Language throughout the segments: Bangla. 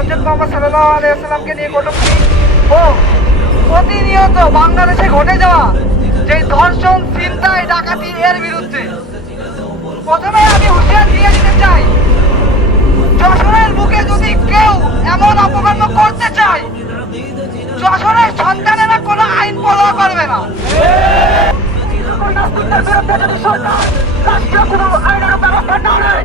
হজরত মোহাম্মদ সাল্লাহ আলাইসাল্লামকে নিয়ে কটূক্তি। ও প্রতিনিয়ত বাংলাদেশে ঘটে যাওয়া যে ধর্ষণ চিন্তায় ডাকাতি এর বিরুদ্ধে। প্রথমে আমি হুঁশিয়ার দিয়ে দিতে চাই যশোরের বুকে যদি কেউ এমন অপকর্ম করতে চায় যশোরের সন্তানেরা কোনো আইন পরোয়া করবে না। যদি সরকার রাষ্ট্রীয় কোনো আইনের ব্যবস্থা না নেয়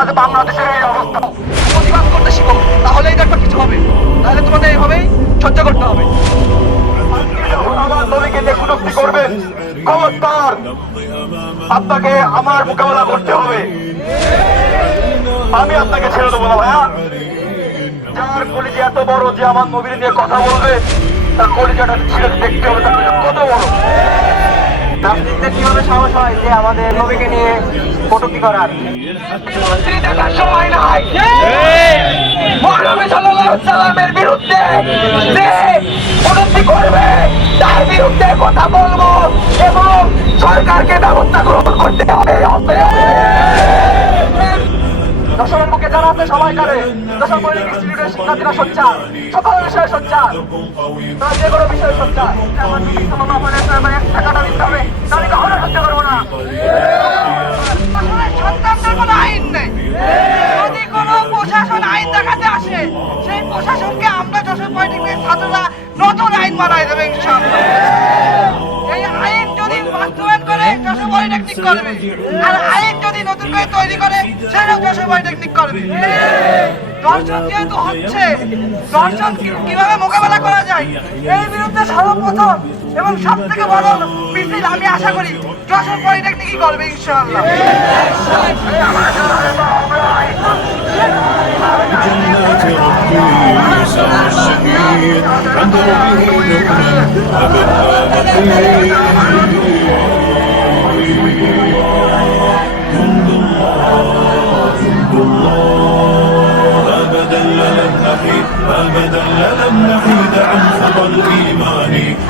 আজ বাংলাদেশের এই অবস্থা। প্রতিবাদ করতে শিখো, তাহলেই দেখবে কিছু হবে। তাহলে তোমাদের এইভাবেই সহ্য করতে হবে। আমার নবীকে আপনাকে আমার মোকাবেলা করতে হবে। আমি আপনাকে ছেড়ে দেবো ভাইয়া। যার কলিজা এত বড় যে আমার নবীর নিয়ে কথা বলবে, তার কলিজাটা ছিঁড়ে দেখতে হবে, তার কত বড়। নাস্তিকদের কীভাবে সাহস হয় যে আমাদের নবীকে নিয়ে কটুকি করার? দেখার সময় নাই করবে তার বিরুদ্ধে কথা বলব এবং সরকারকে ব্যবস্থা গ্রহণ করতে হবে হবে দশমের আছে, সবাই জানে। দশম বৈদিক ইনস্টিটিউটের শিক্ষার্থীরা সোচ্চার সকল বিষয়ে সোচ্চার তারা যে কোনো বিষয়ে সোচ্চার আমার নবী সাল্লাল্লাহু আলাইহি ওয়াসাল্লামের এক টাকাটা দিতে হবে। তাহলে কখনো সহ্য করব না। সন্তানদের আইন নেই। যদি কোনো প্রশাসন আইন দেখাতে আসে, সেই প্রশাসনকে আমরা যশোর পলিটেকনিক ছাত্ররা নতুন আইন বানাই দেবে, ইনশাআল্লাহ। পলিটেকনিক করবে আর আইন যদি নতুন করে তৈরি করে সেটাও যশোর পলিটেকনিক করবে দর্শন যেহেতু হচ্ছে দর্শন কি- কিভাবে মোকাবেলা করা যায় এই বিরুদ্ধে সর্বপ্রথম এবং সব থেকে বড় মিছিল আমি আশা করি যশোর পলিটেকনিকই করবে ইনশাআল্লাহ جنات ربي يسعى الشهيد عند ربه نعما أبدا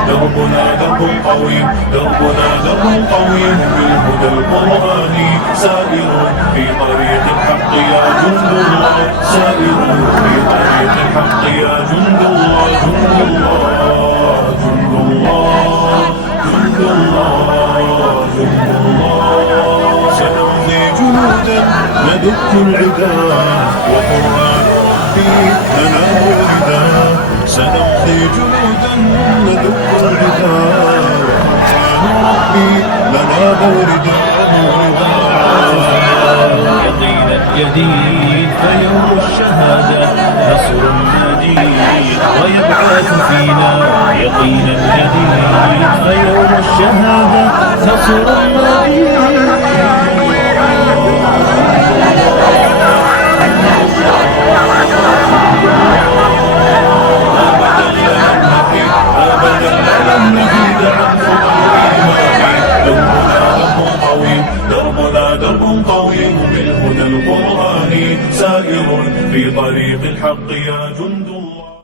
دربنا درب قوي دربنا درب قوي بالهدى القرآني سائر في طريق الحق يا جند الله. سائر في طريق الحق يا جند الله. جند الله. جند الله. جند الله. جند الله سنمضي جنودا ندك العدا وقرآن ربي ويبعث فينا يقينا جديد فيوم الشهادة نصر مجيد سائر في طريق الحق يا جند الله